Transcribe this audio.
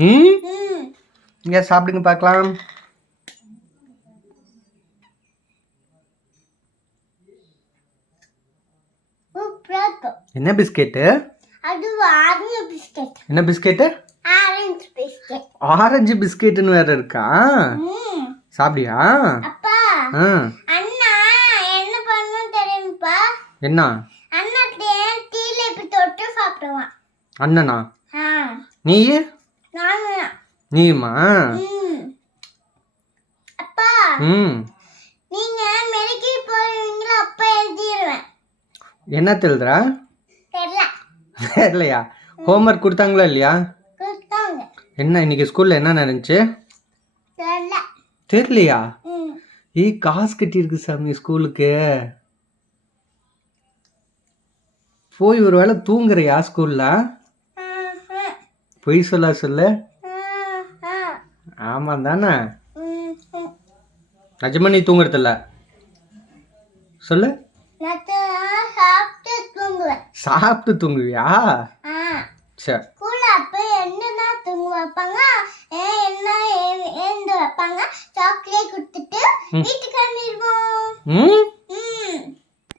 ம்? இங்கே சாப்பிடுங்க பார்க்கலாம். என்ன பிஸ்கெட்டு? என்ன பிஸ்கெட்டு? Orange biscuit. ஆரஞ்சு பிஸ்கெட்டுன்னு வேற இருக்கா? சாப்பிடியா? என்ன அண்ணனா? நீ நீயுமா? அப்பா. ம். நீங்க மெடிக்கல் போறீங்களா அப்ப எழுதிடுவேன் என்ன தெரியலடா தெரியல. தெரியலையா? ஹோம்ஒர்க் கொடுத்தாங்களா இல்லையா? கொடுத்தாங்க. என்ன இன்னைக்கு ஸ்கூல்ல என்ன நடந்துச்சு? தெரியல. தெரியலையா? ஏய் காசு கட்டியிருக்கு சாமி ஸ்கூலுக்கு. போய் ஒரு வேளை தூங்குறியா ஸ்கூல்ல. பொய் சொல்ல சொல்லு. ஆமாம் தானே. நிஜமா நீ தூங்குறதில்ல. சொல்லு. சாப்பிட்டு தூங்குவியா? சரி சாக்லேட் கொடுத்துட்டு வீட்டுக்கு அனுப்பிடுவோம்